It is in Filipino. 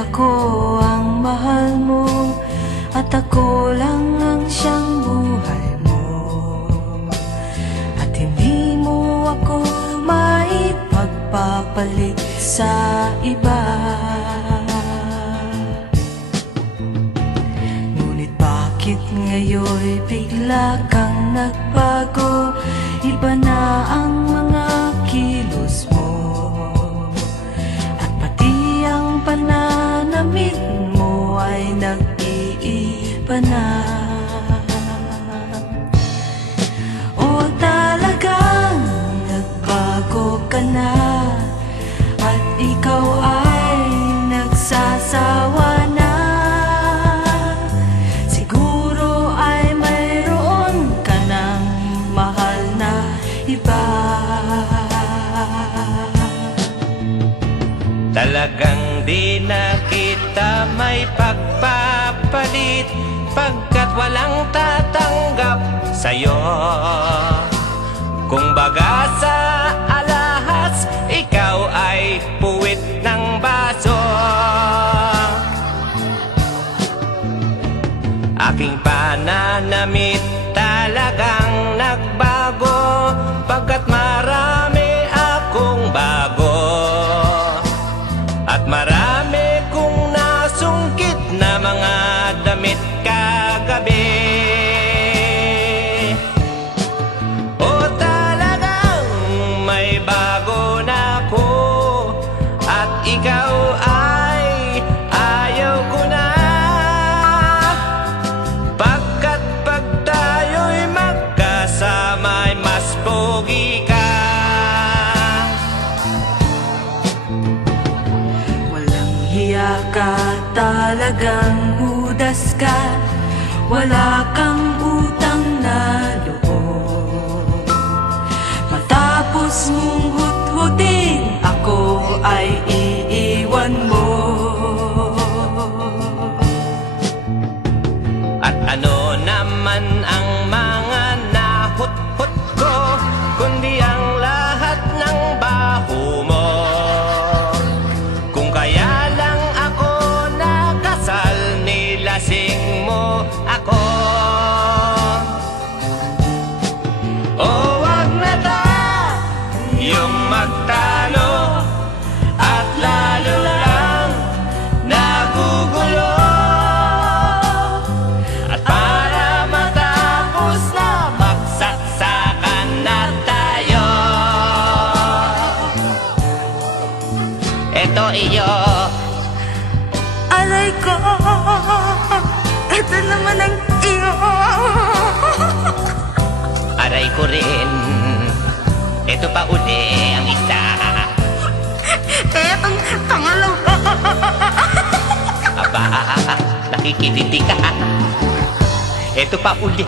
ako ang mahal mo at ako lang ang siyang buhay mo, at hindi mo ako maipagpapalit sa iba. Ngunit bakit ngayon'y bigla kang nagbago? Iba na ang mga kilos mo, at pati ang pananamit mo ay nag-iiba na. O talagang nagbago ka na, at ikaw ay nagsasawa na. Siguro ay mayroon ka ng mahal na iba. Talagang di na kita may pagpapalit, pagkat walang tatanggap sa'yo. Kung baga sa alahas, ikaw ay puwit ng baso. Aking pananamit talagang nagbago, pagkat marami akong bago, at marami kong nasungkit na mga damit kagabi. O talagang may bago na ako, at ikaw ay ayaw ko na, pagkat pag tayo'y magkasama'y mas pogi ka. Hiya ka, talagang hudas ka, wala kang utang na loob. Matapos mong hut-hutin, ako ay iiwan mo. At ano naman ang mga nahut-hut ko, kundi ang lahat ng baho mo. Kung kaya lang ako nakasal, nilasing mo ako. O wag na tayong magtalo, at lalo lang nagugulo. At para matapos na, magsaksakan na tayo. Eto iyo, Aray ko, ito naman ang iyo. aray ko rin. Eto pa uli ang isa. Etong pangalawa. Aba, nakikititi ka. Eto pa uli.